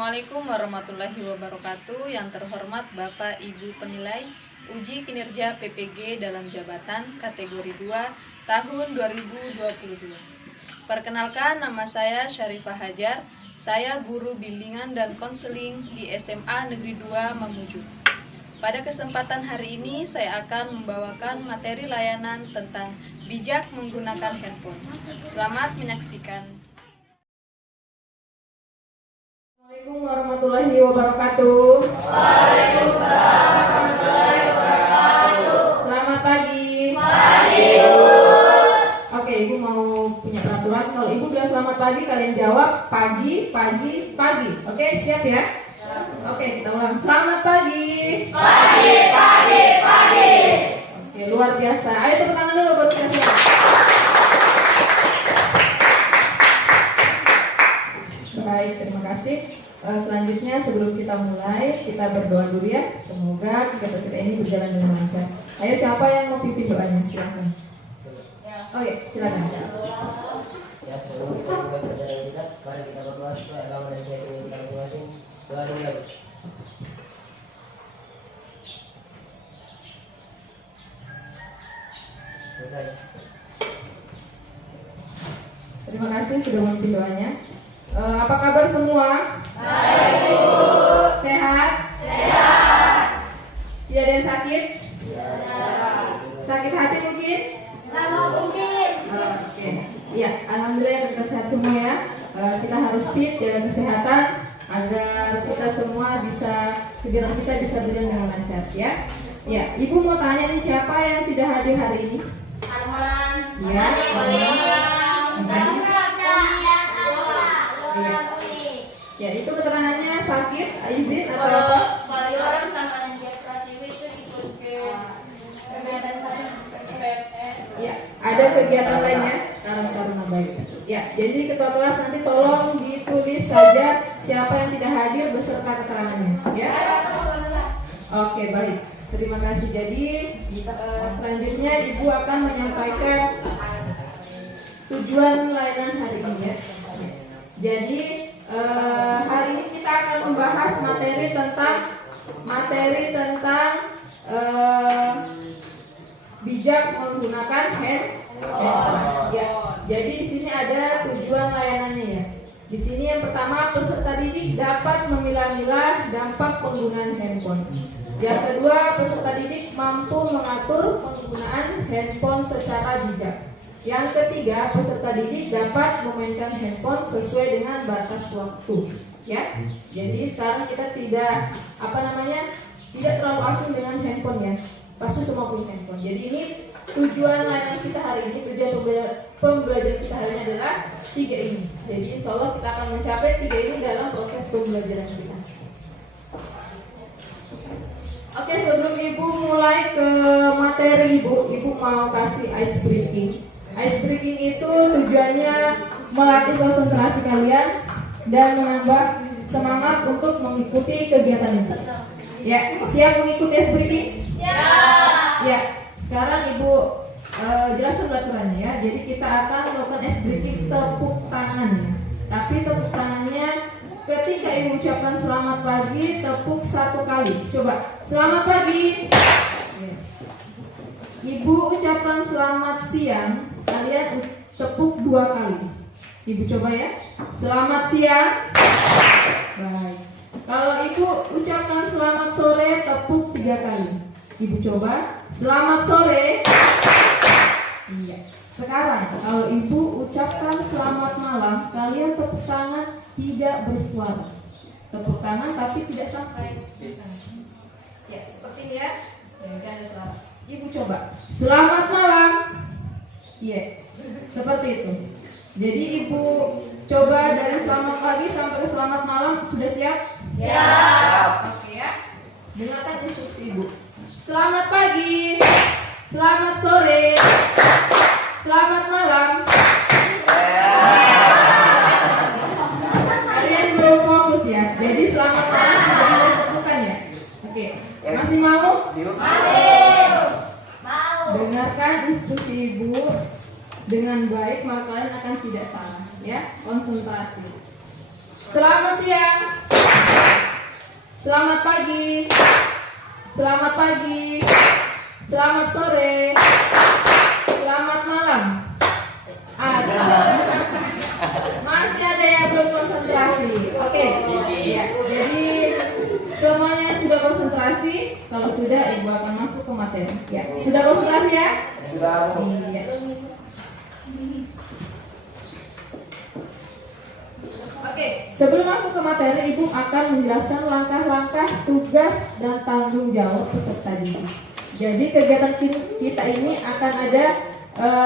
Assalamualaikum warahmatullahi wabarakatuh. Yang terhormat Bapak Ibu penilai uji kinerja PPG dalam jabatan kategori 2 tahun 2022. Perkenalkan, nama saya Syarifah Hajar. Saya guru bimbingan dan konseling di SMA Negeri 2 Mamuju. Pada kesempatan hari ini saya akan membawakan materi layanan tentang bijak menggunakan handphone. Selamat menyaksikan. Assalamualaikum warahmatullahi wabarakatuh. Waalaikumsalam warahmatullahi wabarakatuh. Selamat pagi. Pagi, Bu. Oke, Ibu mau punya peraturan. Kalau Ibu bilang selamat pagi, kalian jawab pagi, pagi, pagi. Oke, siap ya? Oke, kita ulang. Selamat pagi. Pagi, pagi, pagi. Oke, luar biasa. Ayo tepuk tangan dulu buat kita. Baik, terima kasih. Selanjutnya sebelum kita mulai, kita berdoa dulu ya. Semoga kegiatan kita ini berjalan dengan lancar. Ayo, siapa yang mau pimpin doanya? Silakan. Oke, silakan. Ya, sebelum kita mulai perjalanan kita, mari kita berdoa supaya Allah menerima kita masing-masing. Doa dulu ya, Bu. Selesai. Terima kasih sudah memimpin doanya. Apa kabar semua? Baik, Bu. Sehat? Sehat. Tidak ada yang sakit? Sakit hati mungkin? Sama mungkin. Oke. Iya, alhamdulillah kita sehat semua ya. Kita harus fit jaga kesehatan agar kita semua kegiatan kita bisa berjalan dengan lancar ya. Ya, Ibu mau tanya nih, siapa yang tidak hadir hari ini? Arman. Iya, Ya, itu keterangannya sakit, izin atau apa? Kalau orang sama Nadia Pratiwi itu ikut ke kegiatan PPS. Ya, ada kegiatan lainnya? Karena baik. Ya, jadi ketua kelas nanti tolong ditulis saja siapa yang tidak hadir beserta keterangannya. Ya. Oke, baik. Terima kasih. Jadi selanjutnya Ibu akan menyampaikan tujuan layanan hari ini ya. Jadi hari ini kita akan membahas materi tentang bijak menggunakan handphone. Ya, jadi di sini ada tujuan layanannya ya. Di sini yang pertama, peserta didik dapat memilah-milah dampak penggunaan handphone. Yang kedua, peserta didik mampu mengatur penggunaan handphone secara bijak. Yang ketiga, peserta didik dapat memainkan handphone sesuai dengan batas waktu. Ya, jadi sekarang kita tidak terlalu asing dengan handphone ya. Pasti semua punya handphone. Jadi ini tujuan layanan kita hari ini, tujuan pembelajaran kita hari ini adalah 3 ini. Jadi insya Allah kita akan mencapai 3 ini dalam proses pembelajaran kita. Oke, sebelum Ibu mulai ke materi Ibu mau kasih ice breaking. Ice breaking itu tujuannya melatih konsentrasi kalian dan menambah semangat untuk mengikuti kegiatan ini. Ya, siap mengikuti ice breaking? Siap. Ya, sekarang Ibu jelaskan aturannya ya. Jadi kita akan melakukan ice breaking tepuk tangan ya. Tapi tepuk tangannya ketika Ibu ucapkan selamat pagi, tepuk 1 kali. Coba, selamat pagi. Yes. Ibu ucapkan selamat siang, kalian tepuk 2 kali. Ibu coba ya. Selamat siang. Baik. Kalau Ibu ucapkan selamat sore, tepuk 3 kali. Ibu coba. Selamat sore. Iya. Sekarang kalau Ibu ucapkan selamat malam, kalian tepuk tangan tidak bersuara. Tepuk tangan tapi tidak sampai. Ya, seperti ini ya. Jangan ada suara. Ibu coba. Selamat malam. Iya. Seperti itu. Jadi Ibu coba dari selamat pagi sampai ke selamat malam. Sudah siap? Siap. Oke ya. Dengarkan instruksi Ibu. Selamat pagi. Selamat sore. Selamat malam. Kalian belum fokus ya. Jadi selamat malam sudah bukan ya? Oke. Masih mau? Mau. Dengarkan instruksi Ibu dengan baik, maka kalian akan tidak salah ya. Konsentrasi. Selamat siang. Selamat pagi. Selamat pagi. Selamat sore. Selamat malam. Ada. Masih ada yang belum konsentrasi. Oke. Ya, jadi semuanya sudah konsentrasi. Kalau sudah, ibu akan masuk ke materi. Ya, sudah konsentrasi ya? Sudah. Iya. Oke, sebelum masuk ke materi, ibu akan menjelaskan langkah-langkah, tugas dan tanggung jawab peserta didik. Jadi kegiatan kita ini akan ada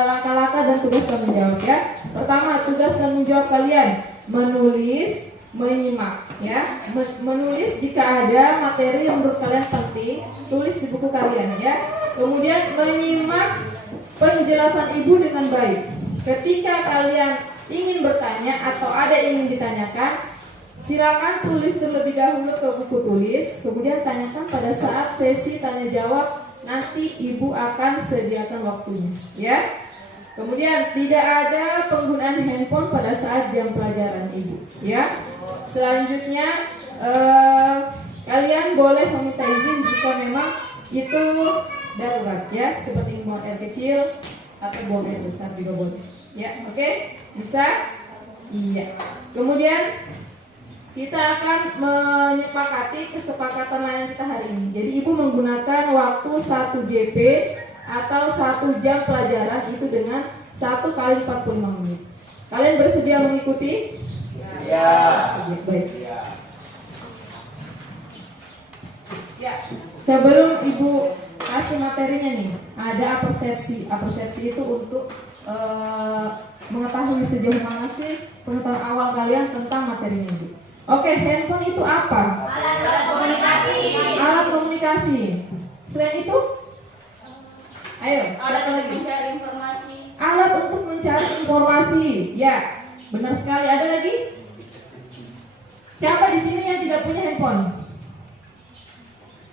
langkah-langkah dan tugas tanggung jawab ya. Pertama, tugas tanggung jawab kalian menulis, menyimak ya. Menulis jika ada materi yang menurut kalian penting, tulis di buku kalian ya. Kemudian menyimak penjelasan ibu dengan baik. Ketika kalian ingin bertanya atau ada yang ingin ditanyakan, silakan tulis terlebih dahulu ke buku tulis, kemudian tanyakan pada saat sesi tanya jawab. Nanti ibu akan sediakan waktunya ya. Kemudian tidak ada penggunaan handphone pada saat jam pelajaran ibu ya. Selanjutnya kalian boleh meminta izin jika memang itu darurat ya, seperti buang air kecil atau buang air besar juga boleh ya. Oke, bisa? Iya. Kemudian kita akan menyepakati kesepakatan layanan kita hari ini. Jadi ibu menggunakan waktu 1 JP atau 1 jam pelajaran itu dengan 1 kali 45 menit. Kalian bersedia mengikuti? Ya. Baik. Ya. Sebelum ibu kasih materinya nih, ada apersepsi. Apersepsi itu untuk mengetahui sejauh mana sih pengetahuan awal kalian tentang materinya ibu. Oke, handphone itu apa? Alat komunikasi. Alat komunikasi. Selain itu, ayo. Alat untuk mencari informasi. Alat untuk mencari informasi. Ya, benar sekali. Ada lagi? Siapa di sini yang tidak punya handphone?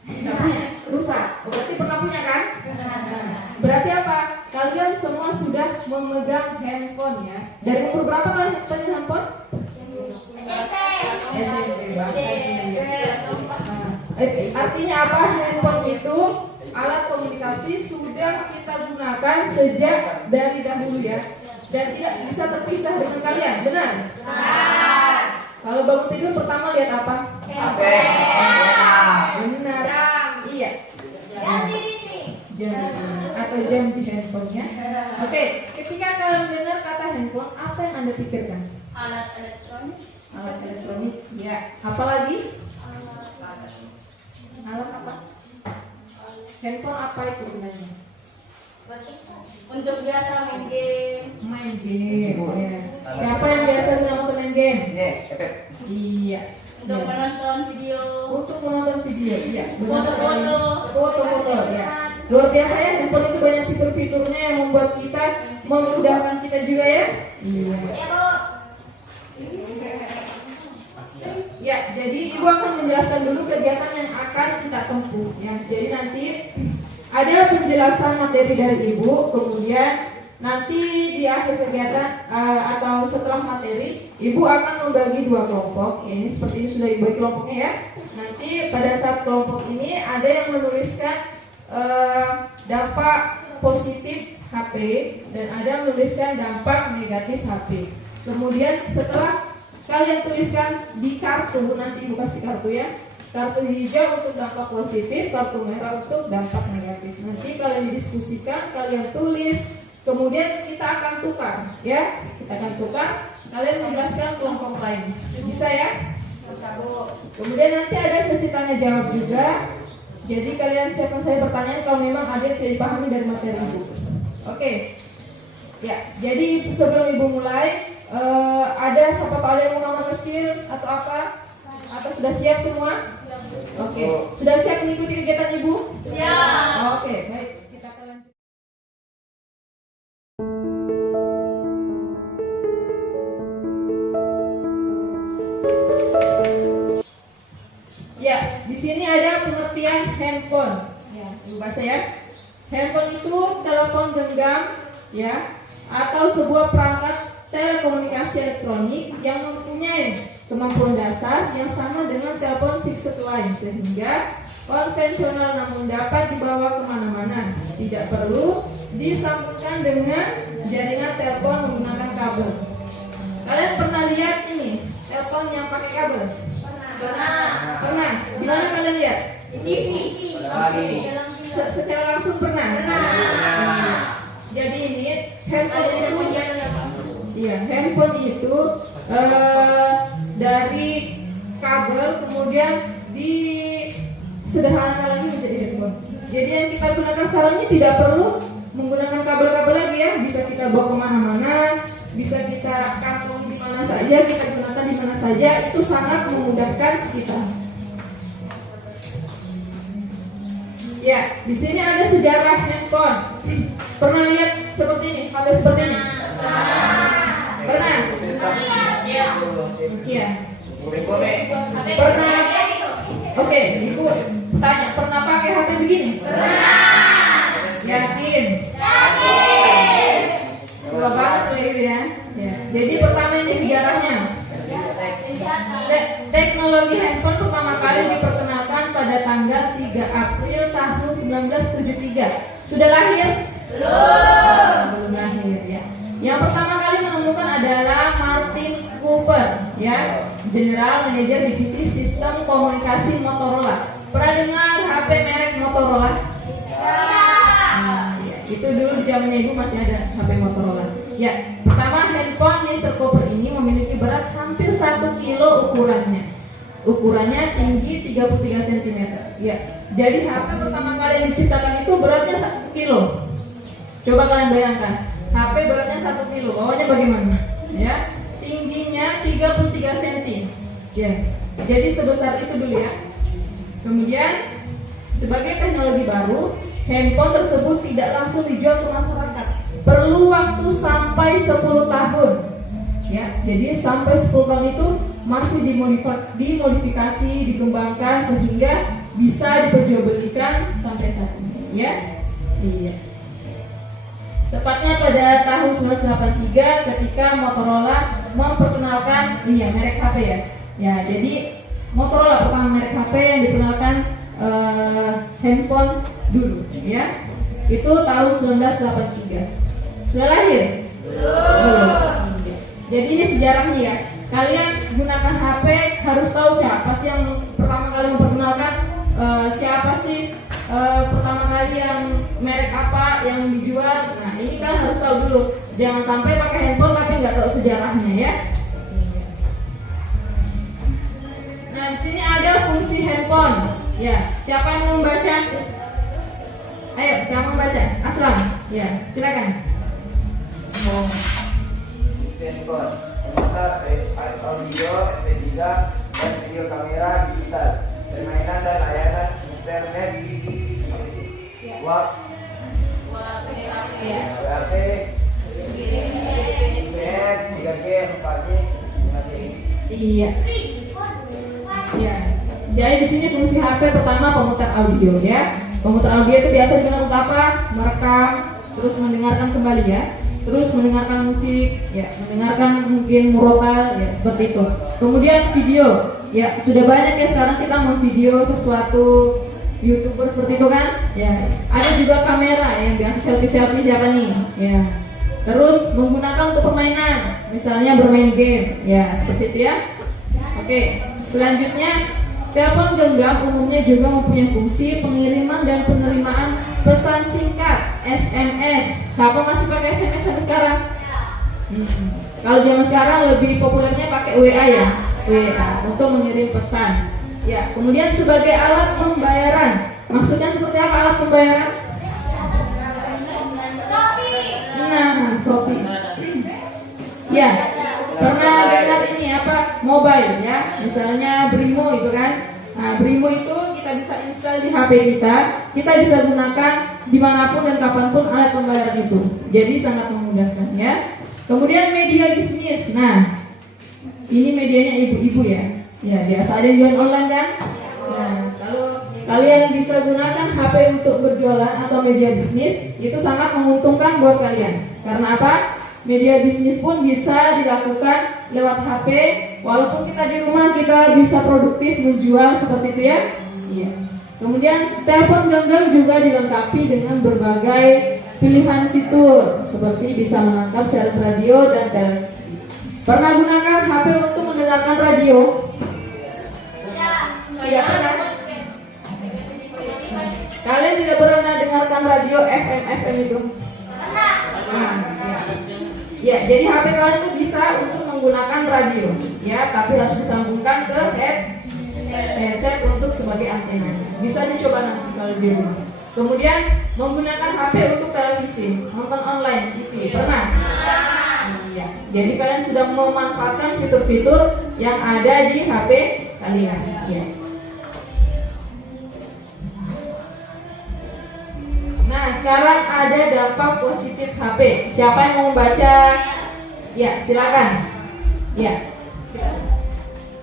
Tidak punya. Rusak. Berarti pernah punya kan? Berarti apa? Kalian semua sudah memegang handphone ya. Dari umur berapa kalian punya handphone? SMP. Artinya apa? Handphone itu alat komunikasi sudah kita gunakan sejak dari dahulu ya, dan tidak bisa terpisah dengan kalian, benar? Kalau bangun tidur pertama lihat apa? HP. Benar. Iya. Jam atau jam di handphonenya. Oke, ketika kalian mendengar kata handphone, apa yang Anda pikirkan? Alat elektronik. Alat elektronik. Ya. Apalagi? Alat apa? Handphone apa itu sebenarnya? Untuk biasa main game. Main game. Ya. Siapa yang biasa nonton main game? Iya. Untuk menonton video. Untuk menonton video, iya. Foto-foto. Foto-foto, ya. Luar biasa ya, handphone itu banyak fitur-fiturnya yang membuat kita memudahkan kita juga ya. Iya. Ya, jadi ibu akan menjelaskan dulu kegiatan yang akan kita tempuh ya. Jadi nanti ada penjelasan materi dari ibu, kemudian nanti di akhir kegiatan atau setelah materi, ibu akan membagi 2 kelompok. Ini seperti ini sudah ibu bagi kelompoknya ya. Nanti pada saat kelompok ini ada yang menuliskan dampak positif HP dan ada yang menuliskan dampak negatif HP. Kemudian setelah kalian tuliskan di kartu, nanti ibu kasih kartu ya. Kartu hijau untuk dampak positif, kartu merah untuk dampak negatif. Nanti kalian diskusikan, kalian tulis, kemudian kita akan tukar ya. Kita akan tukar, kalian menjelaskan kelompok lain. Bisa ya? Kemudian nanti ada sesi tanya jawab juga. Jadi kalian siapkan saya pertanyaan kalau memang ada yang tidak dipahami dari materi ibu. Oke. Ya, jadi sebelum ibu mulai, ada siapa tahu ada yang mau nomor kecil atau apa? Atau sudah siap semua? Oke. Sudah siap mengikuti kegiatan ibu? Siap. Oke, baik. Kita akan lanjut. Ya, di sini ada pengertian handphone. Ya, ibu baca ya. Handphone itu telepon genggam, ya, atau sebuah perangkat telekomunikasi elektronik yang mempunyai kemampuan dasar yang sama dengan telepon fixed line, sehingga konvensional namun dapat dibawa kemana-mana, tidak perlu disambungkan dengan jaringan telepon menggunakan kabel. Kalian pernah lihat ini telepon yang pakai kabel? Pernah. Di mana kalian lihat? Di TV. Secara langsung pernah? Jadi ini handphone itu, iya, handphone itu dari kabel kemudian disederhanakan lagi menjadi handphone. Jadi yang kita gunakan sekarang ini tidak perlu menggunakan kabel-kabel lagi ya, bisa kita bawa kemana-mana, bisa kita kantong di mana saja, kita gunakan di mana saja, itu sangat memudahkan kita. Ya, di sini ada sejarah handphone. Pernah lihat seperti ini, HP seperti ini? Pernah? Iya. Pernah? Oke, Ibu tanya, pernah pakai HP begini? Yakin? Tua banget tuh Ibu ya. Jadi pertama ini sejarahnya. Teknologi handphone pertama kali diperkenalkan pada tanggal 3 April tahun 1973. Sudah lahir? Belum lahir ya. Yang pertama kali menemukan adalah Martin Cooper, ya, General Manager Divisi Sistem Komunikasi Motorola. Pernah dengar HP merek Motorola? Ya, itu dulu zaman Ibu masih ada HP Motorola. Ya, pertama handphone Mr. Cooper ini memiliki berat hampir 1 kilo ukurannya. Ukurannya tinggi 33 cm. Ya, jadi HP pertama kali yang diciptakan itu beratnya 1 kilo. Coba kalian bayangkan, HP beratnya 1 kilo, bawahnya bagaimana? Ya, tingginya 33 cm. Ya, jadi sebesar itu dulu ya. Kemudian sebagai teknologi baru, handphone tersebut tidak langsung dijual ke masyarakat. Perlu waktu sampai 10 tahun. Ya, jadi sampai 10 tahun itu masih dimodifikasi, dikembangkan sehingga bisa diperjualbelikan sampai saat ini. Ya, iya. Tepatnya pada tahun 1983 ketika Motorola memperkenalkan ini ya, merek HP ya. Ya, jadi Motorola pertama merek HP yang diperkenalkan handphone dulu ya. Itu tahun 1983. Sudah lahir? Belum. Jadi ini sejarahnya ya. Kalian gunakan HP harus tahu siapa sih yang pertama kali memperkenalkan, siapa sih pertama kali yang merek apa yang dijual. Nah ini kan harus tahu dulu. Jangan sampai pakai handphone tapi nggak tahu sejarahnya ya. Nah di sini ada fungsi handphone. Ya, siapa yang mau membaca? Ayo, siapa membaca? Aslam. Ya, silakan. Handphone, audio, MP3, dan video kamera digital, permainan dan layanan internet, WhatsApp, WhatsApp, GPS, 3G, 4G, 5G. Iya. Ya. Jadi di sini fungsi HP pertama pemutar audio ya. Pemutar audio itu biasa digunakan untuk apa? Merekam, terus mendengarkan kembali ya. Terus mendengarkan musik, ya, mendengarkan mungkin murotal, ya, seperti itu. Kemudian video, ya, sudah banyak ya sekarang kita memvideo sesuatu, YouTuber seperti itu kan, ya. Ada juga kamera yang biasa selfie siapa nih, ya. Terus menggunakan untuk permainan, misalnya bermain game, ya, seperti itu ya. Oke, selanjutnya telepon genggam umumnya juga mempunyai fungsi pengiriman dan penerimaan pesan singkat SMS. Siapa masih pakai SMS sampai sekarang? Kalau zaman sekarang lebih populernya pakai WA ya, WA untuk mengirim pesan. Ya, kemudian sebagai alat pembayaran. Maksudnya seperti apa alat pembayaran? Nah, Shopee. Ya, pernah dengar ini apa? Mobile ya, misalnya Brimo itu kan. Nah, Brimo itu kita bisa install di HP kita bisa gunakan dimanapun dan kapanpun alat pembayaran itu. Jadi sangat memudahkan ya. Kemudian media bisnis. Nah, ini medianya ibu-ibu ya. Ya, biasa ada jualan online kan? Nah, kalau kalian bisa gunakan HP untuk berjualan atau media bisnis, itu sangat menguntungkan buat kalian. Karena apa? Media bisnis pun bisa dilakukan lewat HP Walaupun kita di rumah kita bisa produktif menjual seperti itu ya. Iya. Kemudian telepon genggam juga dilengkapi dengan berbagai pilihan fitur seperti bisa menangkap siaran radio dan televisi. Pernah gunakan HP untuk mendengarkan radio? Tidak pernah. Kalian tidak pernah dengarkan radio FM itu? Nah, ya, jadi HP kalian tuh bisa untuk menggunakan radio, ya, tapi harus disambungkan ke headset untuk sebagai antena. Bisa dicoba nanti kalau di rumah. Kemudian menggunakan HP untuk televisi, nonton online, TV, pernah? Iya. Jadi kalian sudah memanfaatkan fitur-fitur yang ada di HP kalian. Ya. Nah, sekarang ada dampak positif HP. Siapa yang mau membaca? Ya, silakan. Ya.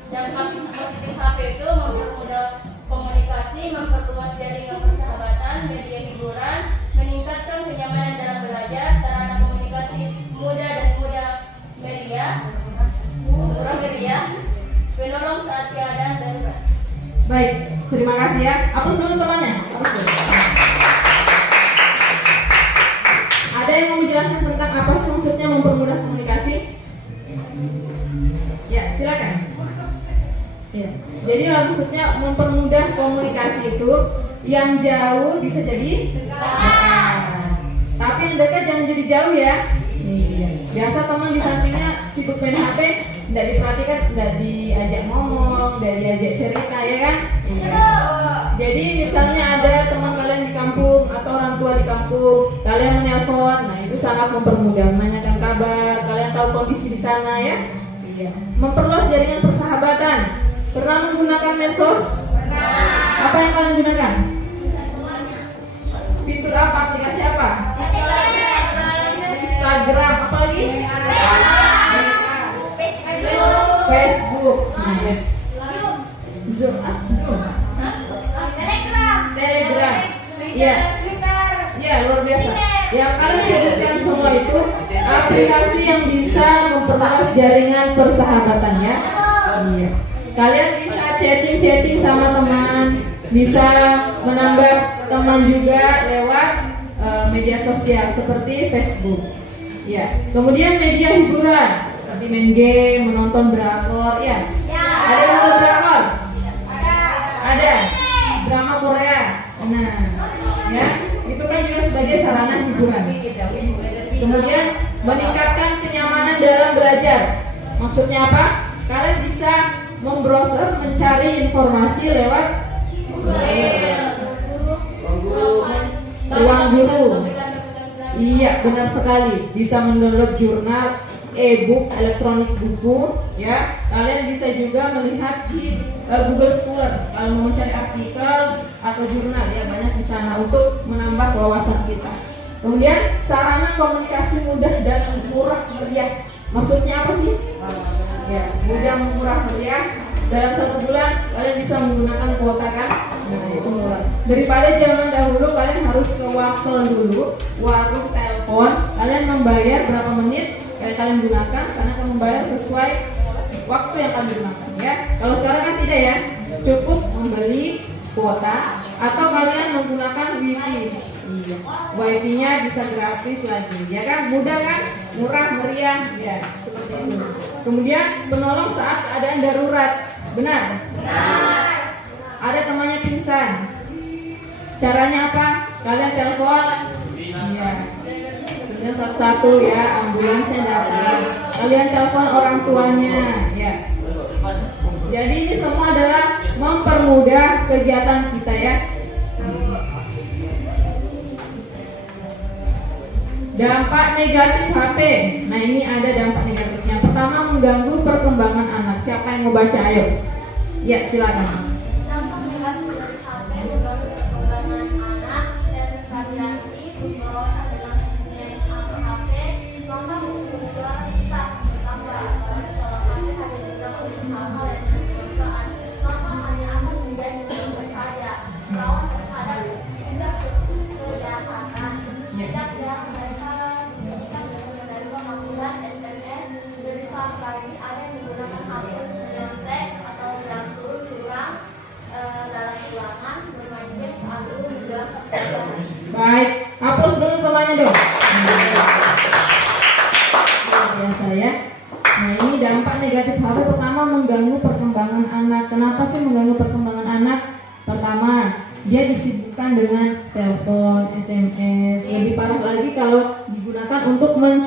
Dampak positif HP itu mempermudah komunikasi, memperluas jaringan persahabatan, media hiburan, meningkatkan kenyamanan dalam belajar, sarana komunikasi mudah dan murah meriah, menolong saat keadaan darurat. Baik, terima kasih ya. Hapus dulu temannya. Hapus dulu. Ada yang mau menjelaskan tentang apa sih maksudnya mempermudah komunikasi? Ya, silakan. Ya. Jadi maksudnya mempermudah komunikasi itu yang jauh bisa jadi dekat. Tapi yang dekat jangan jadi jauh ya. Iya. Biasa teman di sampingnya sibuk main HP, tidak diperhatikan, tidak diajak ngomong, tidak diajak cerita ya kan? Iya. Jadi misalnya ada teman kalian di kampung atau orang tua di kampung, kalian menelpon, nah itu sangat mempermudah menanyakan kabar, kalian tahu kondisi di sana ya. Iya. Memperluas jaringan persahabatan. Pernah menggunakan medsos? Pernah. Apa yang kalian gunakan? Fitur apa? Aplikasi apa? Instagram. Apa lagi? Facebook. Zoom. Telegram. Iya. Ya, luar biasa. Yang kalian sebutkan semua itu aplikasi yang bisa memperluas jaringan persahabatan ya. Iya. Kalian bisa chatting sama teman, bisa menambah teman juga lewat media sosial seperti Facebook. Ya. Kemudian media hiburan seperti main game, menonton drakor, ya. Ada yang nonton drakor? Ada. Drama Korea. Nah, ya. Itu kan juga sebagai sarana hiburan. Kemudian meningkatkan kenyamanan dalam belajar. Maksudnya apa? Kalian bisa membrowser, mencari informasi lewat ruang guru. Iya, benar sekali. Bisa mendownload jurnal, e-book, elektronik buku, ya. Kalian bisa juga melihat di Google Scholar kalau mau mencari artikel atau jurnal, ya banyak di sana untuk menambah wawasan kita. Kemudian sarana komunikasi mudah dan murah meriah. Maksudnya apa sih? Ya, mudah murah meriah. Dalam 1 bulan kalian bisa menggunakan kuota kan? Nah, itu murah. Daripada zaman dahulu kalian harus ke wartel dulu, warung telepon, kalian membayar berapa menit kalian gunakan karena kalian membayar sesuai waktu yang kalian gunakan ya. Kalau sekarang kan tidak ya, cukup membeli kuota atau kalian menggunakan wifi. Iya. Wifi-nya bisa gratis lagi, ya kan? Mudah kan? Murah meriah, ya seperti itu. Kemudian penolong saat keadaan darurat, benar? Benar. Ada temannya pingsan. Caranya apa? Kalian telepon. Iya. Kemudian satu-satu ya, ambulansnya datang. Kalian telepon orang tuanya, ya. Jadi ini semua adalah mempermudah kegiatan kita ya. Dampak negatif HP. Nah ini ada dampak negatifnya. Pertama, mengganggu perkembangan anak. Siapa yang mau baca? Ayo. Ya silakan. Dampak negatif dari HP mengganggu perkembangan anak dan radiasi membawa dalam penggunaan HP. Maka juga kita bertambah kalau HP hanya beberapa hal yang bermanfaat, maka hanya akan menjadi berbahaya. Rawan terhadap tindak kejahatan. Tidak mereka menerima panggilan SMS dari saat lagi ada yang menggunakan HP negatif HP pertama mengganggu perkembangan anak. Kenapa sih mengganggu perkembangan anak? Pertama, dia disibukkan dengan telepon, SMS. Lebih parah lagi kalau digunakan untuk kemarin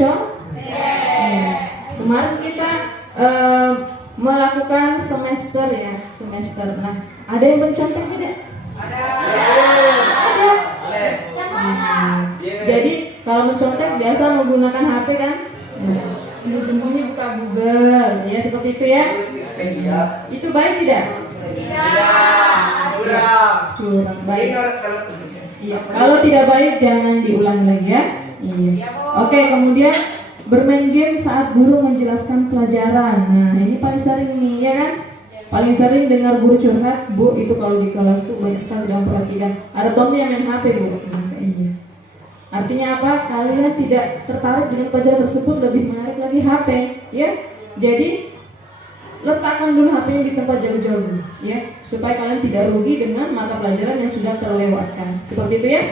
kita melakukan semester. Nah, ada yang mencontek tidak? Ada. Jadi kalau mencontek biasa menggunakan HP kan? Sembunyi-sembunyi buka Google, ya seperti itu ya. Itu baik tidak? Curang. Baik. Iya. Kalau tidak baik jangan diulang lagi ya. Iya. Oke, kemudian bermain game saat guru menjelaskan pelajaran. Nah, ini paling sering nih, ya kan? Paling sering dengar guru curhat, Bu, itu kalau di kelas itu banyak sekali dalam perhatian. Ada Tommy yang main HP, Bu. Nah, iya. Artinya apa? Kalian tidak tertarik dengan pelajaran tersebut, lebih menarik lagi HP, ya. Jadi letakkan dulu HP-nya di tempat jauh-jauh, ya, supaya kalian tidak rugi dengan mata pelajaran yang sudah terlewatkan. Seperti itu ya.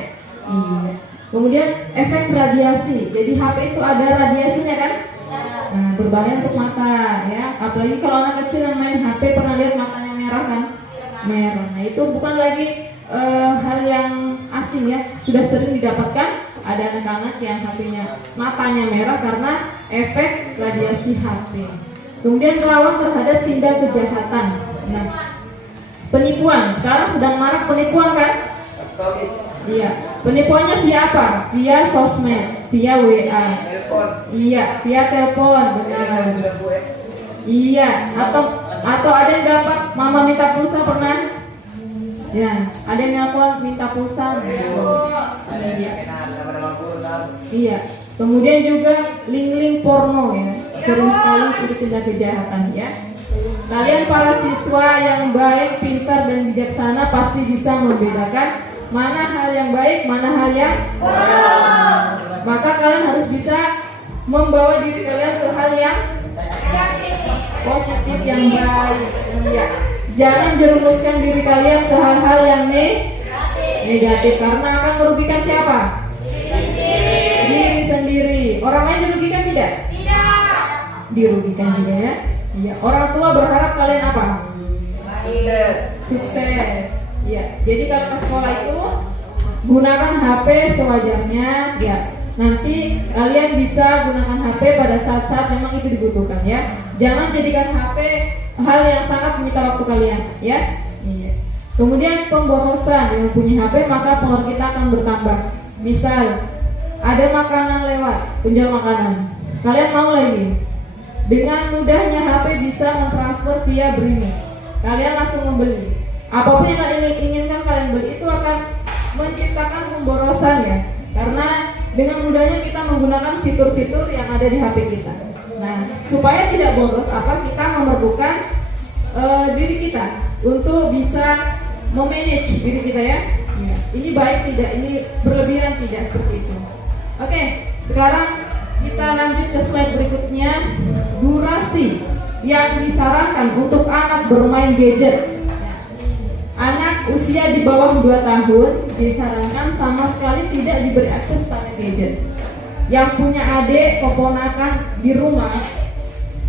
Iya. Kemudian efek radiasi. Jadi HP itu ada radiasinya kan? Nah, berbahaya untuk mata, ya. Apalagi kalau anak kecil yang main HP, pernah lihat matanya merah kan? Merah. Nah, itu bukan lagi hal yang asing ya. Sudah sering didapatkan ada anak-anak yang HP-nya matanya merah karena efek radiasi HP. Kemudian rawan terhadap tindak kejahatan. Nah, penipuan. Sekarang sedang marak penipuan kan? Iya. Penipuannya via apa? Via sosmed, via WA. Iya, via telepon. Benar. Iya. Atau ada yang dapat mama minta pulsa pernah? Ya. Ada yang nelpon minta pulsa. Iya. Iya. Kemudian juga link-link porno ya. Sering sekali itu tindak kejahatan ya. Kalian para siswa yang baik, pintar dan bijaksana pasti bisa membedakan mana hal yang baik, mana hal yang maka kalian harus bisa membawa diri kalian ke hal yang positif, yang baik. Iya. Jangan jerumuskan diri kalian ke hal-hal yang negatif karena akan merugikan siapa? Diri sendiri. Orang lain dirugikan tidak? Dirugikan juga ya. Iya. Orang tua berharap kalian apa? Sukses. Iya. Jadi kalau ke sekolah itu gunakan HP sewajarnya. Ya. Nanti kalian bisa gunakan HP pada saat-saat memang itu dibutuhkan ya. Jangan jadikan HP hal yang sangat menyita waktu kalian ya. Iya. Kemudian pemborosan. Yang punya HP maka pengeluaran kita akan bertambah. Misal ada makanan lewat, penjual makanan. Kalian mau lagi? Dengan mudahnya HP bisa mentransfer via BRIMO. Kalian langsung membeli. Apapun yang kalian inginkan kalian beli, itu akan menciptakan pemborosan ya. Karena dengan mudahnya kita menggunakan fitur-fitur yang ada di HP kita. Nah, supaya tidak boros, kita memerlukan diri kita untuk bisa memanage diri kita ya. Ini baik tidak, ini berlebihan tidak, seperti itu. Oke, sekarang kita lanjut ke slide berikutnya. Durasi yang disarankan untuk anak bermain gadget. Anak usia di bawah 2 tahun disarankan sama sekali tidak diberi akses pada gadget. Yang punya adik, keponakan di rumah,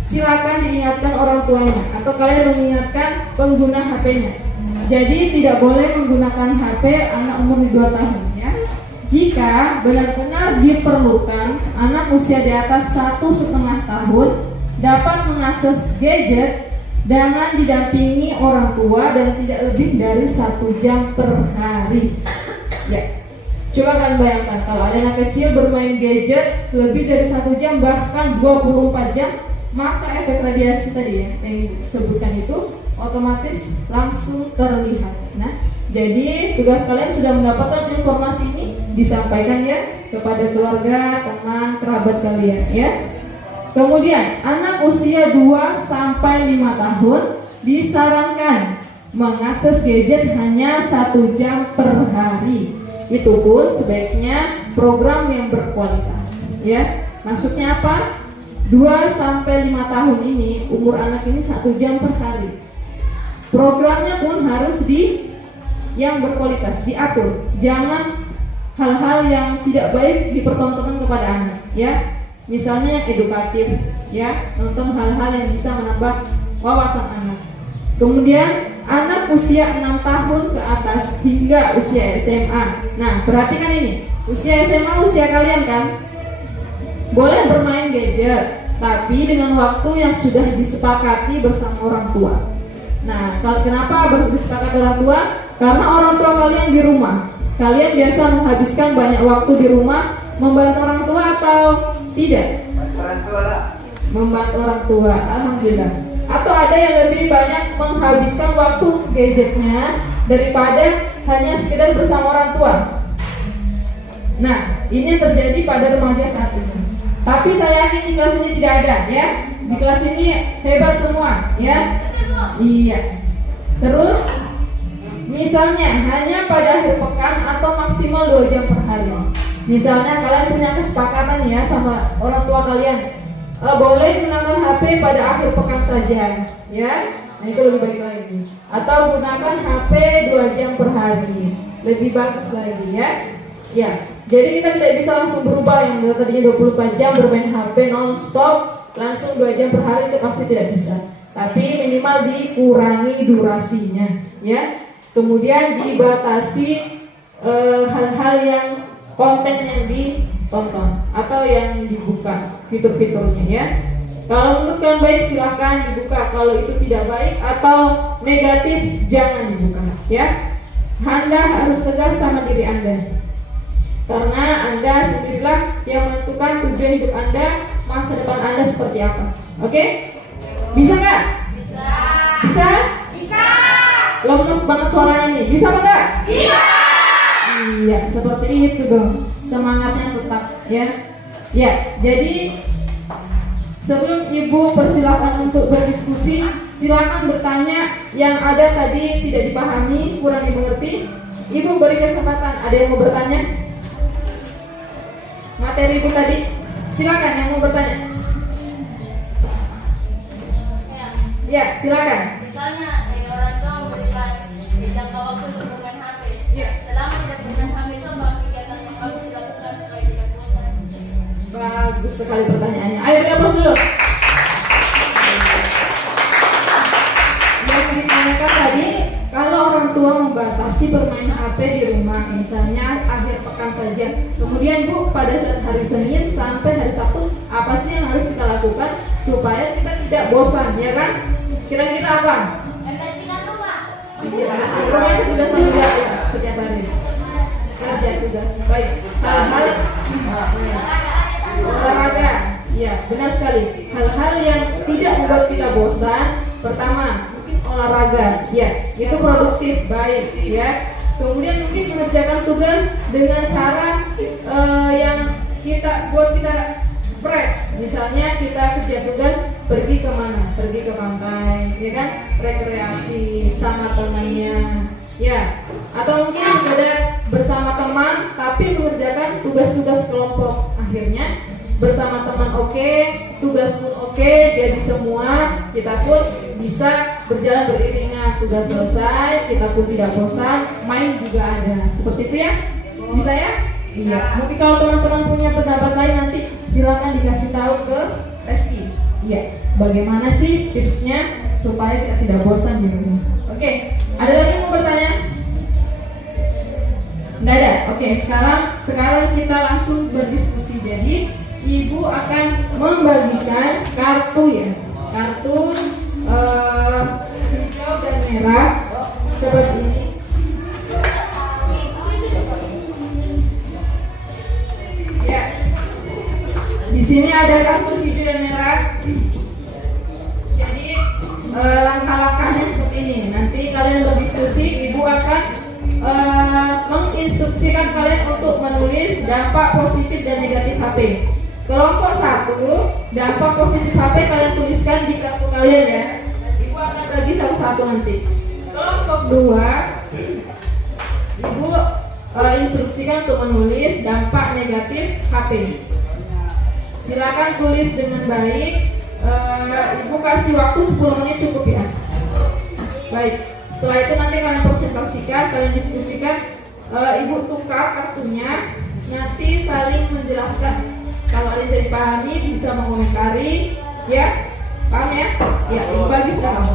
silakan diingatkan orang tuanya atau kalian mengingatkan pengguna HP-nya. Jadi tidak boleh menggunakan HP anak umur 2 tahun ya. Jika benar-benar diperlukan, anak usia di atas 1,5 tahun dapat mengakses gadget dengan didampingi orang tua dan tidak lebih dari 1 jam per hari. Ya, coba kalian bayangkan kalau ada anak kecil bermain gadget lebih dari 1 jam bahkan 24 jam, maka efek radiasi tadi ya yang disebutkan itu otomatis langsung terlihat. Nah, jadi tugas kalian sudah mendapatkan informasi ini, disampaikan ya kepada keluarga, teman, kerabat kalian ya. Kemudian anak usia 2 sampai 5 tahun disarankan mengakses gadget hanya 1 jam per hari. Itu pun sebaiknya program yang berkualitas ya. Maksudnya apa? 2 sampai 5 tahun ini umur anak ini 1 jam per hari. Programnya pun harus yang berkualitas, diatur. Jangan hal-hal yang tidak baik dipertontonkan kepada anak ya. misalnya yang edukatif, ya, nonton hal-hal yang bisa menambah wawasan anak. Kemudian anak usia 6 tahun ke atas hingga usia SMA. Nah, perhatikan ini, usia SMA usia kalian kan, boleh bermain gadget, tapi dengan waktu yang sudah disepakati bersama orang tua. Nah, kenapa disepakati orang tua? Karena orang tua kalian di rumah. Kalian biasa menghabiskan banyak waktu di rumah membantu orang tua atau tidak? Orang tua lah. Membantu orang tua, alhamdulillah. Atau ada yang lebih banyak menghabiskan waktu gadgetnya daripada hanya sekedar bersama orang tua. Nah, ini yang terjadi pada remaja saat ini. Tapi saya yakin di kelas ini tidak ada, ya. Di kelas ini hebat semua, ya. Iya. Terus, misalnya hanya pada akhir pekan atau maksimal 2 jam per hari. Misalnya kalian punya kesepakatan ya sama orang tua kalian, boleh gunakan HP pada akhir pekan saja, ya. Nah, itu lebih baik lagi. Atau gunakan HP 2 jam per hari, lebih bagus lagi, ya. Ya. Jadi kita tidak bisa langsung berubah yang tadinya 24 jam bermain HP non-stop langsung 2 jam per hari, itu pasti tidak bisa. Tapi minimal dikurangi durasinya, ya. Kemudian dibatasi hal-hal yang konten yang ditonton atau yang dibuka fitur-fiturnya, ya. Kalau menurut kalian baik silahkan dibuka, kalau itu tidak baik atau negatif jangan dibuka, ya. Anda harus tegas sama diri Anda, karena Anda sendirilah yang menentukan tujuan hidup Anda, masa depan Anda seperti apa. Oke? Bisa nggak? Bisa. Bisa? Bisa. Lemes banget suaranya nih. Bisa apa nggak? Bisa. Iya, seperti itu dong. Semangatnya tetap, ya. Ya, jadi sebelum Ibu persilakan untuk berdiskusi, silakan bertanya yang ada tadi tidak dipahami, kurang dimengerti. Ibu beri kesempatan. Ada yang mau bertanya? Materi Ibu tadi, silakan yang mau bertanya. Ya, silakan. Misalnya orang tua memberikan jangka waktu untuk bermain HP. Ya. Selama tidak bermain HP itu apa kegiatan yang harus dilakukan supaya tidak bosan? Bagus sekali pertanyaannya. Ayo kita pause dulu. Yang ditanyakan tadi, kalau orang tua membatasi bermain HP di rumah, misalnya akhir pekan saja, kemudian Bu pada saat hari Senin sampai hari Sabtu, apa sih yang harus kita lakukan supaya kita tidak bosan, ya kan? Kira-kira apa? Membersihkan rumah. Iya, rumah itu tugas tanggung jawab ya, setiap hari. Kerja tugas. Baik. Hal-hal olahraga. Ya, benar sekali. Hal-hal yang tidak membuat kita bosan. Pertama, mungkin olahraga. Ya, itu produktif, baik. Ya. Kemudian mungkin mengerjakan tugas dengan cara yang kita buat kita fresh. Misalnya kita kerja tugas pergi kemana? Pergi ke pantai, ya kan? Rekreasi sama temannya, ya. Atau mungkin sekedar bersama teman, tapi mengerjakan tugas-tugas kelompok. Akhirnya bersama teman oke, tugas pun oke, jadi semua kita pun bisa berjalan beriringan. Tugas selesai, kita pun tidak bosan, main juga ada. Seperti itu ya? Bisa ya? Iya. Mungkin kalau teman-teman punya pendapat lain nanti silakan dikasih tahu ke Reski. Iya. Bagaimana sih tipsnya supaya kita tidak bosan di rumah? Oke. Ada lagi yang mau bertanya? Nggak ada. Oke. Sekarang kita langsung berdiskusi. Jadi Ibu akan membagikan kartu ya. Kartu hijau dan merah seperti ini. Ya. Di sini ada kartu hijau dan merah. Jadi langkah-langkahnya seperti ini. Nanti kalian berdiskusi, Ibu akan menginstruksikan kalian untuk menulis dampak positif dan negatif HP. Kelompok 1, dampak positif HP kalian tuliskan di kartu kalian ya. Ibu akan bagi satu-satu nanti. Kelompok 2, Ibu instruksikan untuk menulis dampak negatif HP. Silakan tulis dengan baik. Ibu kasih waktu 10 menit cukup ya. Baik. Setelah itu nanti kalian presentasikan, kalian diskusikan. Ibu tukar kartunya, nanti saling menjelaskan Kalau ada yang tidak dipahami bisa mengomentari, ya. Paham ya? Ya, bagi sekarang.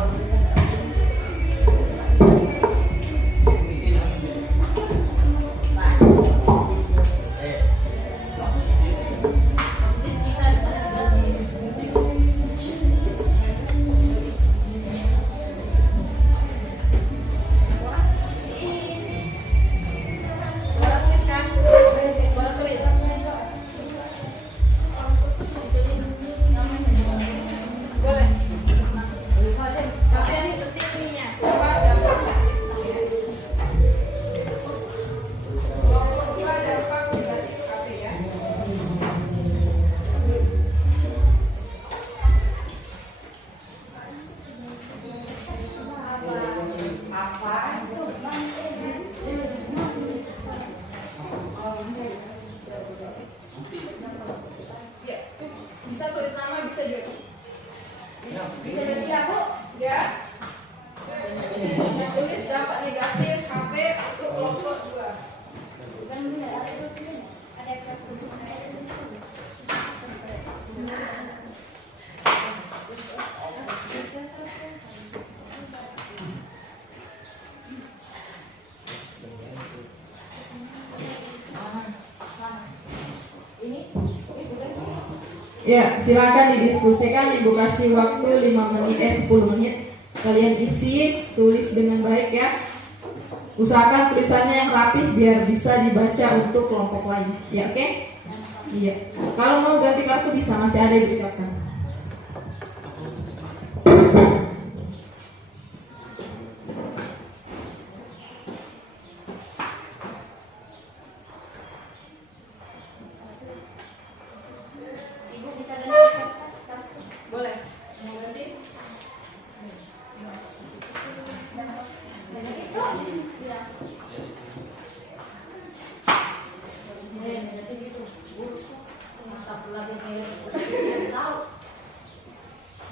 Bisa tulis nama, bisa juga. Bisa tulis aku, ya. Tulis dampak negatif HP untuk kelompok 2. Ya, silakan didiskusikan. Ibu kasih waktu 5 menit, 10 menit. Kalian isi, tulis dengan baik ya. Usahakan tulisannya yang rapih biar bisa dibaca untuk kelompok lain. Ya, oke? Iya. Kalau mau ganti kartu bisa, masih ada, Ibu silakan. Boleh. Mau ganti?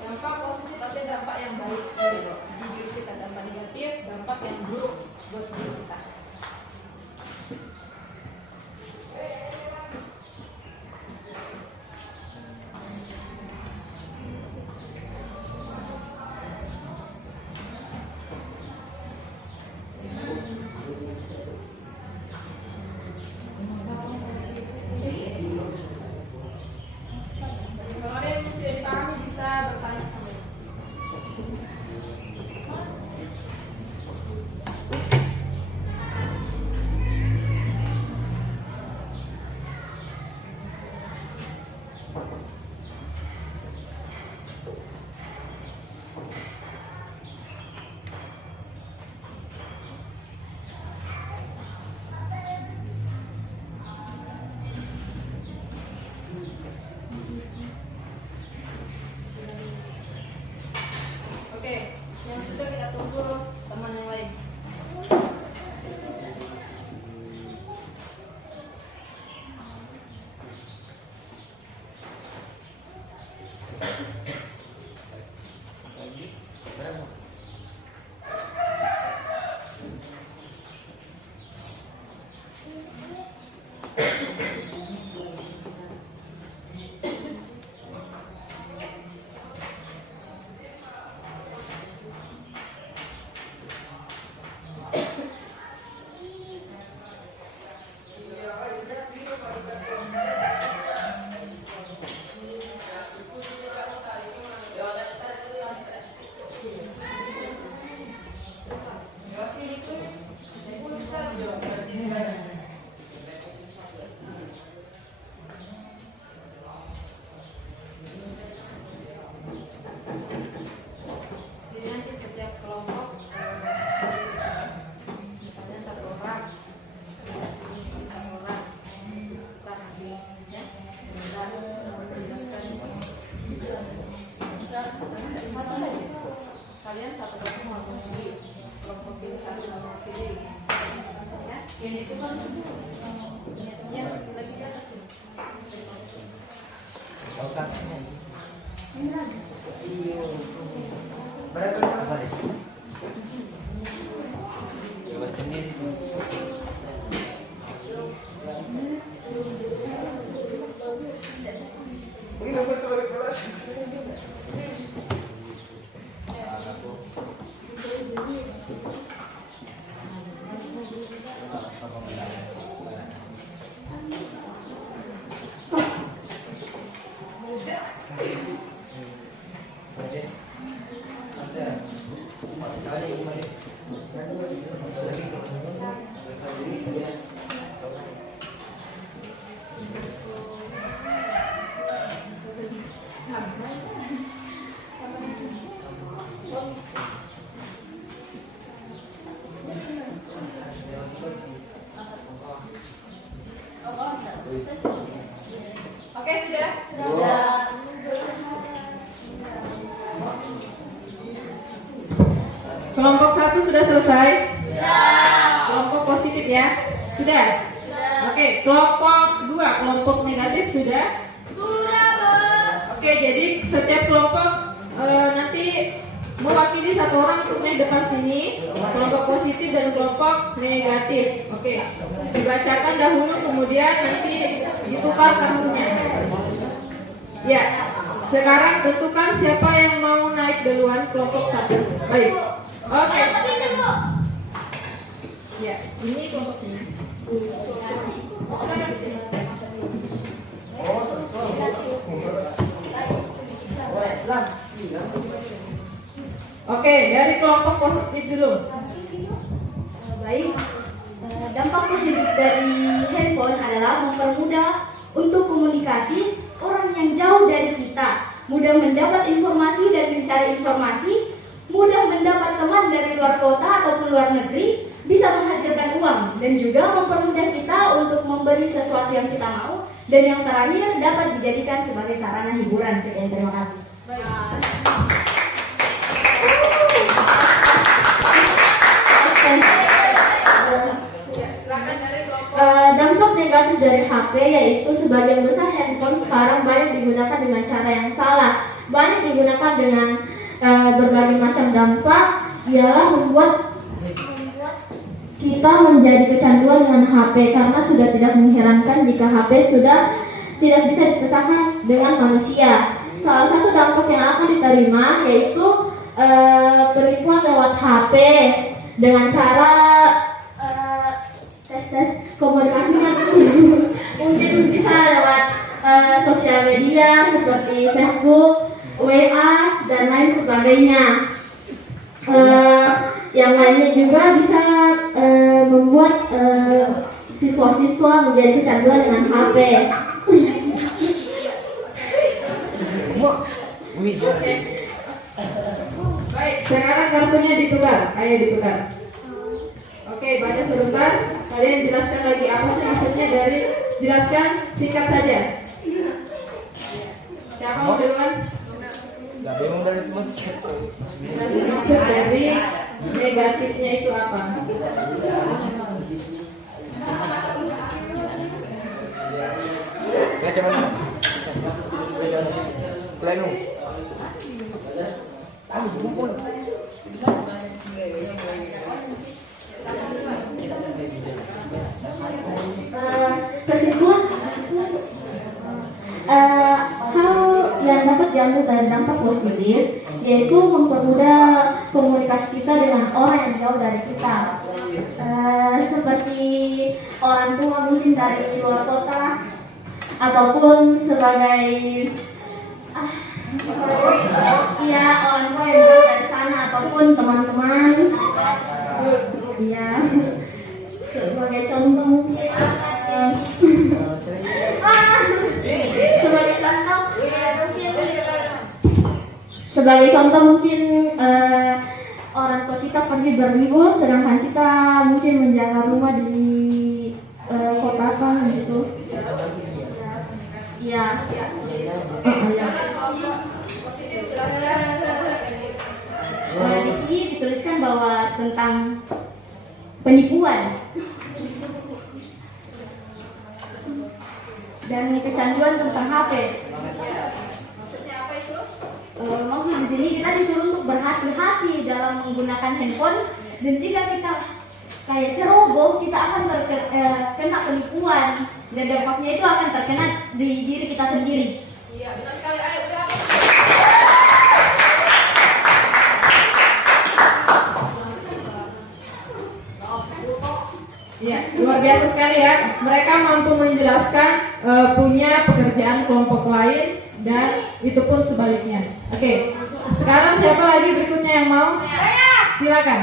Dampak positif ada dampak yang baik di diri kita, dampak negatif, dampak yang buruk buat diri kita. Kalau ada yang tidak dipahami bisa bertanya sama ibu. Oke, yang sudah kita tunggu teman yang lain. Jadi nanti setiap kelompok misalnya 1 orang, ini 1 orang, bukan nanti ya. Dan menjelaskan satu saja. Kalian 1 orang mau pilih kelompok ini 1 mau pilih. Maksudnya ini itu kan yang lagi di atas ini. Berapa apa deh? Coba sendiri. Tidak Kelompok 1 sudah selesai? Kelompok positif ya? Sudah? Oke, kelompok 2, kelompok negatif sudah? Oke, jadi setiap kelompok nanti mewakili satu orang untuk naik depan sini. Kelompok positif dan kelompok negatif. Oke, dibacakan dahulu kemudian nanti ditukar kartunya. Ya, sekarang tentukan siapa yang mau naik duluan kelompok 1. Baik. Oke. Ya, ini kelompok sini. Oke, dari kelompok positif dulu. Baik, dampak positif dari handphone adalah mempermudah untuk komunikasi orang yang jauh dari kita, mudah mendapat informasi dan mencari informasi, mudah mendapat teman dari luar kota ataupun luar negeri, bisa menghasilkan uang, dan juga mempermudah kita untuk membeli sesuatu yang kita mau, dan yang terakhir dapat dijadikan sebagai sarana hiburan. Sekian, terima kasih. Dampak negatif dari HP yaitu sebagian besar handphone sekarang banyak digunakan dengan cara yang salah, banyak digunakan dengan berbagai macam dampak, ialah membuat kita menjadi kecanduan dengan HP karena sudah tidak mengherankan jika HP sudah tidak bisa dipisahkan dengan manusia. Salah satu dampak yang akan diterima yaitu penipuan lewat HP dengan cara tes komunikasinya mungkin bisa lewat sosial media seperti Facebook, WA, dan lain sebagainya. Yang lainnya juga bisa membuat siswa-siswa menjadi kecanduan dengan HP. Baik, sekarang kartunya ditukar. Ayo ditukar. Oke, baca sebentar. Kalian jelaskan lagi apa sih maksudnya dari jelaskan singkat saja. Siapa mau duluan? Gak bingung dari itu mas. Maksud dari negatifnya itu apa? Ya cuman. Pleno. Kesimpulan, hal yang dapat diambil dari dampak positif yaitu mempermudah komunikasi kita dengan orang yang jauh dari kita, seperti orang tua mungkin dari luar kota ataupun sebagai ya orang tua yang jauh dari sana ataupun teman-teman ya. Sebagai contoh mungkin sebagai contoh mungkin orang tua kita pergi berlibur sedangkan kita mungkin menjaga rumah di kota kan gitu. Iya. Di sini dituliskan bahwa tentang penipuan dan kecanduan tentang HP. Maksudnya apa itu? Maksud di sini kita disuruh untuk berhati-hati dalam menggunakan handphone, dan jika kita kayak ceroboh kita akan terkena penipuan dan dampaknya itu akan terkena di diri kita sendiri. Iya, benar sekali. Ayo berapa? Ya, luar biasa sekali ya. Mereka mampu menjelaskan punya pekerjaan kelompok lain dan itu pun sebaliknya. Oke, sekarang siapa lagi berikutnya yang mau? Silakan.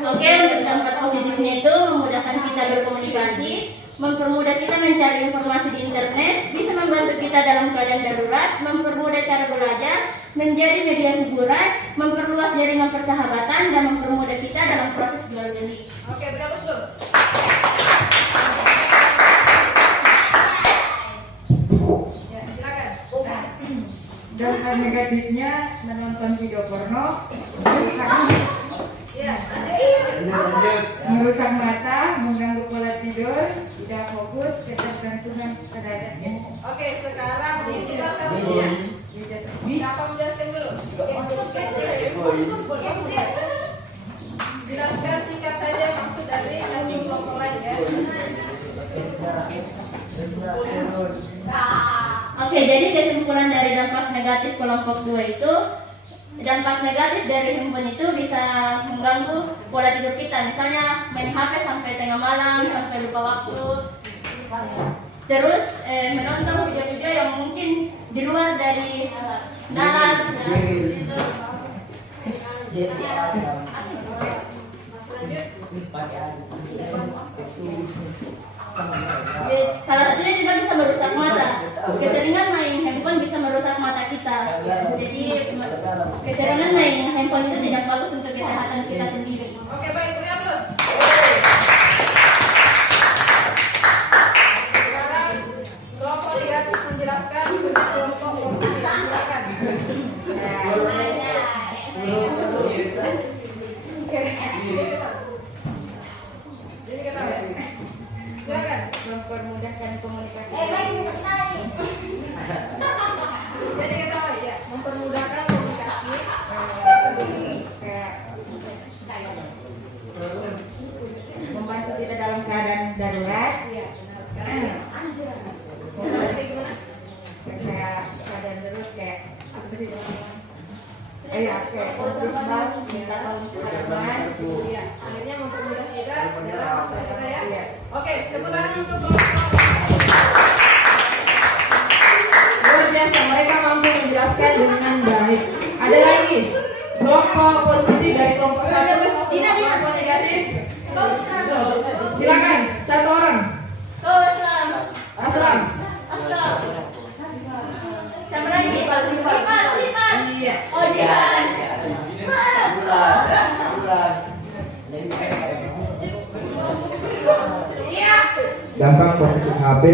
Oke, untuk dampak mempermudah kita mencari informasi di internet, bisa membantu kita dalam keadaan darurat, mempermudah cara belajar, menjadi media hiburan, memperluas jaringan persahabatan, dan mempermudah kita dalam proses jual beli. Oke, berapa dulu? Ya, silakan. Dampak negatifnya menonton video porno, Ya, lanjut. merusak mata, mengganggu pola tidur, tidak fokus, ketergantungan terhadapnya. Oke, sekarang ditinggalkan ya. Siapa menjelaskan dulu? Jelaskan singkat saja maksud dari satu kelompok lain ya. Oke, jadi kesimpulan dari dampak negatif kelompok 2 itu, dampak negatif dari handphone itu bisa mengganggu pola tidur kita. Misalnya main HP sampai tengah malam, sampai lupa waktu. Terus menonton video-video yang mungkin di luar dari nalar. Salah satunya juga bisa merusak mata. Keseringan main handphone bisa merusak mata kita. Jadi keseringan main handphone itu tidak bagus untuk kesehatan kita sendiri. Oke, baik, beri aplaus. Sekarang kelompok negatif menjelaskan tentang kelompok positif. Silakan. Jadi kata ya. Silakan. Mempermudahkan komunikasi. Jadi kata ya, mempermudahkan komunikasi. Kayak membantu kita dalam keadaan darurat. Iya, benar sekali. Seperti gimana? Kayak keadaan darurat kayak apa sih namanya? Kayak konflik minta tolong teman. Iya, akhirnya mempermudah kita dalam masalah kita ya. Iya. Oke, tepuk tangan untuk kelompok. Luar biasa, mereka mampu menjelaskan dengan baik. Ada lagi kelompok positif dari kelompok satu, kelompok negatif. Silakan, satu orang. Aslam. Sama lagi, lipat. Iya. Oh dia. Dampak positif HP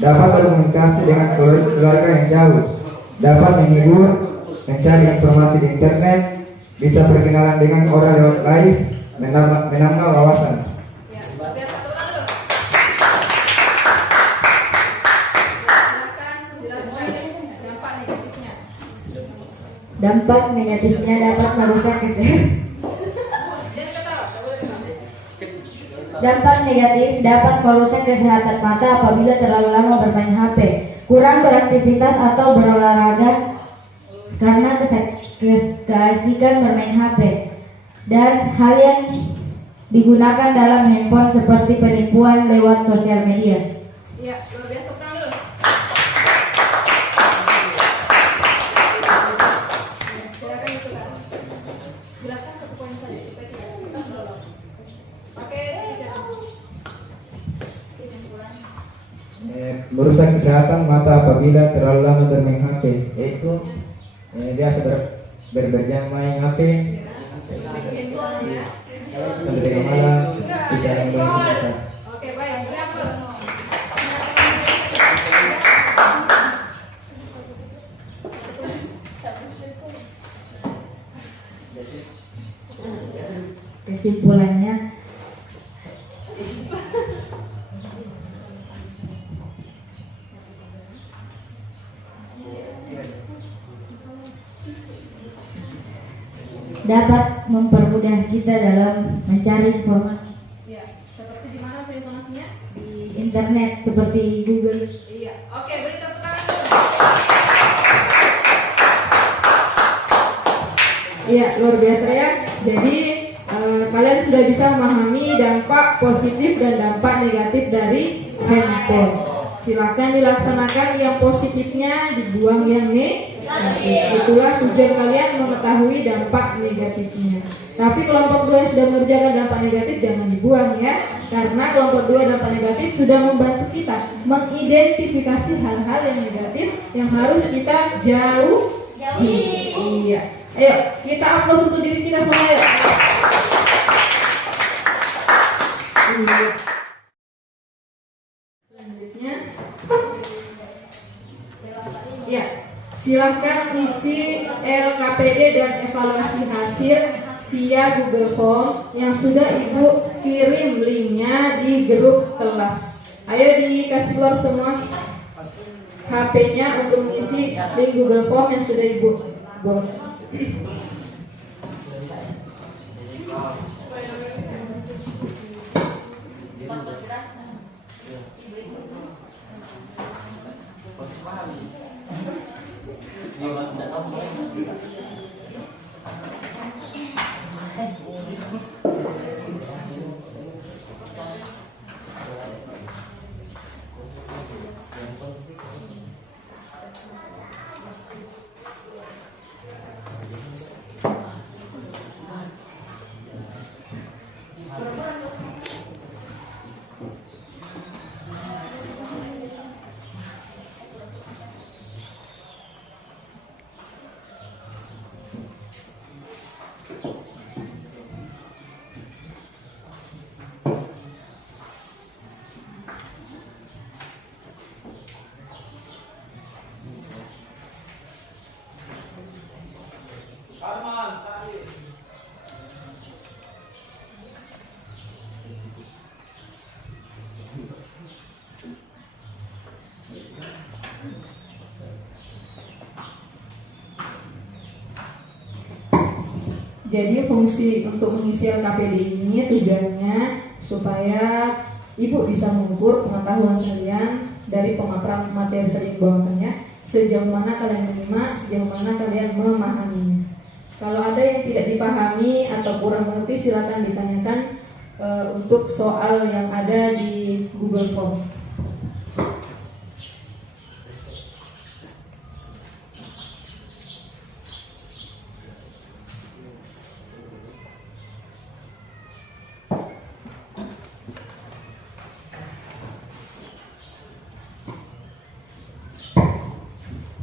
dapat berkomunikasi dengan keluarga yang jauh, dapat menghibur, mencari informasi di internet, bisa berkenalan dengan orang lewat live, menambah wawasan. Ya, luar biasa. Tepuk tangan dulu. Silakan jelaskan dampak negatifnya. Dampak negatifnya dapat merusak kesehatan. Jangan ketawa, tak boleh ketawa. Dampak negatif dapat merusak kesehatan mata apabila terlalu lama bermain HP, kurang beraktivitas atau berolahraga karena keasikan bermain HP, dan hal yang digunakan dalam handphone seperti penipuan lewat sosial media. Iya, luar biasa. Tepuk tangan dulu. Silakan ditulis. Jelaskan satu poin saja supaya kita belum. Pakai stiker. Merusak kesehatan mata apabila terlalu lama bermain HP, yaitu biasa berjam main HP sampai tengah malam, bisa mengganggu mata. Oke, baik. Beri aplaus. Kesimpulannya, dapat mempermudah kita dalam mencari informasi Iya, seperti di mana informasinya? di internet seperti Google. Iya. Oke, beri tepuk tangan dulu. Iya, luar biasa ya. Jadi kalian sudah bisa memahami dampak positif dan dampak negatif dari handphone. Silakan dilaksanakan yang positifnya, dibuang yang negatif. Itulah tujuan kalian mengetahui dampak negatifnya. Tapi kelompok 2 yang sudah mengerjakan dampak negatif jangan dibuang ya. Karena Karena kelompok 2 dampak negatif sudah membantu kita mengidentifikasi hal-hal yang negatif yang harus kita jauhi. Iya. Ayo, kita aplaus untuk diri kita semua ya. Selanjutnya, ya, silakan isi LKPD dan evaluasi hasil via Google Form yang sudah Ibu kirim linknya di grup kelas. Ayo dikasih keluar semua HP-nya untuk isi link Google Form yang sudah Ibu buat. Jadi fungsi untuk mengisi LKPD ini tujuannya supaya Ibu bisa mengukur pengetahuan kalian dari pemaparan materi tadi bawakannya, sejauh mana kalian menyimak, sejauh mana kalian memahaminya. Kalau ada yang tidak dipahami atau kurang mengerti, silakan ditanyakan untuk soal yang ada di Google Form.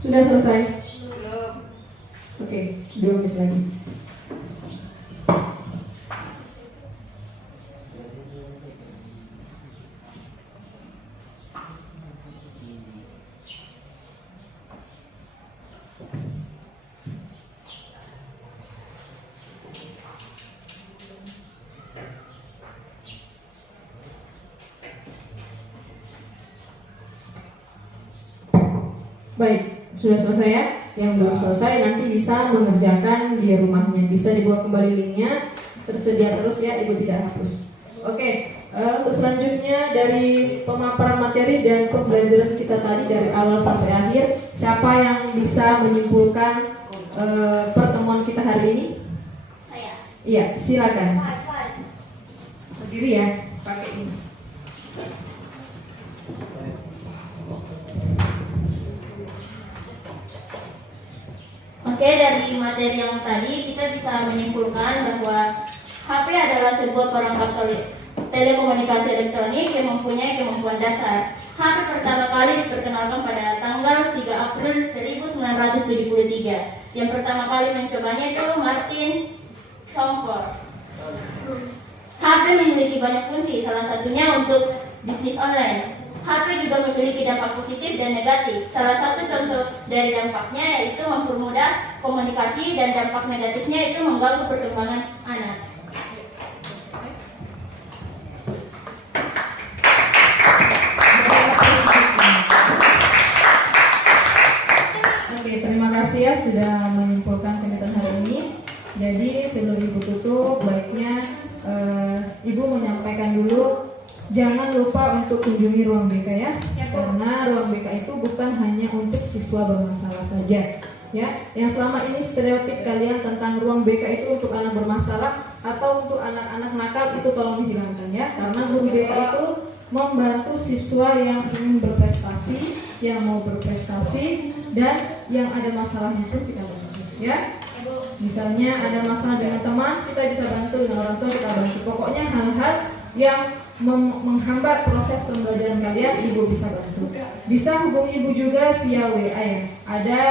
Sudah selesai? Belum. Oke, 2 menit lagi. Baik, sudah selesai ya. Yang belum selesai nanti bisa mengerjakan di rumahnya. Bisa dibuat kembali linknya, tersedia terus ya, Ibu tidak hapus. Oke, untuk selanjutnya dari pemaparan materi dan pembelajaran kita tadi dari awal sampai akhir, siapa yang bisa menyimpulkan pertemuan kita hari ini? Saya. Iya, silakan. Pas. Berdiri ya, pakai ini. Oke, dari materi yang tadi kita bisa menyimpulkan bahwa HP adalah sebuah perangkat telekomunikasi elektronik yang mempunyai kemampuan dasar. HP pertama kali diperkenalkan pada tanggal 3 April 1973. Yang pertama kali mencobanya itu Martin Schomburg. HP memiliki banyak fungsi, salah satunya untuk bisnis online. HP juga memiliki dampak positif dan negatif. Salah satu contoh dari dampaknya yaitu mempermudah komunikasi, dan dampak negatifnya itu mengganggu perkembangan anak. Oke, terima kasih ya sudah menyimpulkan kegiatan hari ini. Jadi sebelum Ibu tutup, baiknya Ibu menyampaikan dulu. Jangan lupa untuk kunjungi ruang BK ya, karena ruang BK itu bukan hanya untuk siswa bermasalah saja. Ya, yang selama ini stereotip kalian tentang ruang BK itu untuk anak bermasalah atau untuk anak-anak nakal itu tolong dihilangkan ya, karena guru BK itu membantu siswa yang ingin berprestasi, yang mau berprestasi, dan yang ada masalahnya pun kita bantu ya. Misalnya ada masalah dengan teman, kita bisa bantu, dengan orang tua kita bantu. Pokoknya hal-hal yang menghambat proses pembelajaran kalian, ibu bisa bantu. Bisa hubungi ibu juga via WA ya. Ada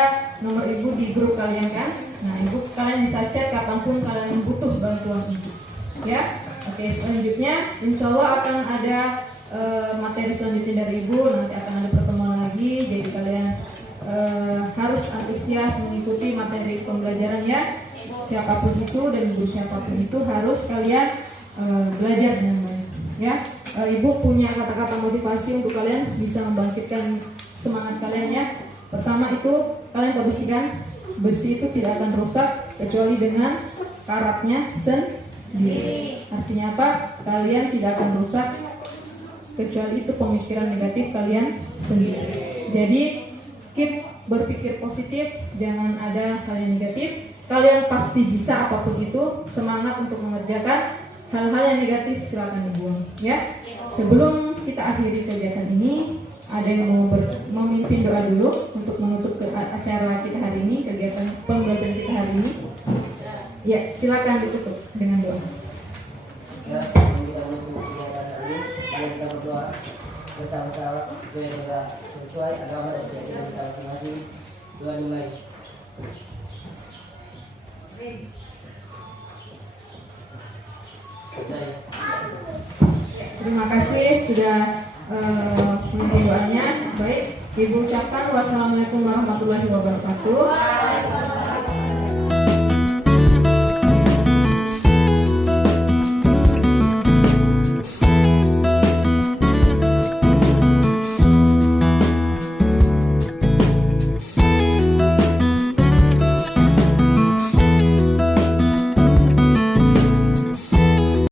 nomor ibu di grup kalian kan. Nah, ibu kalian bisa chat kapanpun kalian butuh bantuan ibu. Ya, oke, selanjutnya insya Allah akan ada materi selanjutnya dari ibu. Nanti akan ada pertemuan lagi. Jadi kalian harus antusias mengikuti materi pembelajaran ya. Siapapun itu dan ibu siapapun itu harus kalian belajar dengan baik. Ya, ibu punya kata-kata motivasi untuk kalian bisa membangkitkan semangat kalian ya. Pertama itu kalian kebersihan. Besi itu tidak akan rusak kecuali dengan karatnya sendiri. Artinya apa? Kalian tidak akan rusak kecuali itu pemikiran negatif kalian sendiri. Jadi keep berpikir positif, jangan ada hal yang negatif. Kalian pasti bisa apapun itu. Semangat untuk mengerjakan. Hal-hal yang negatif silakan dibuang ya. Sebelum kita akhiri kegiatan ini, ada yang mau memimpin doa dulu untuk menutup acara kita hari ini, kegiatan pembelajaran kita hari ini. Ya, silakan ditutup dengan doa. Ya, kita menutup kegiatan hari ini. Mari kita berdoa bersama-sama supaya sesuai agama dan keyakinan kita masing-masing. Doa dimulai. Terima kasih sudah menerima doanya. Baik, ibu ucapkan wassalamualaikum warahmatullahi wabarakatuh.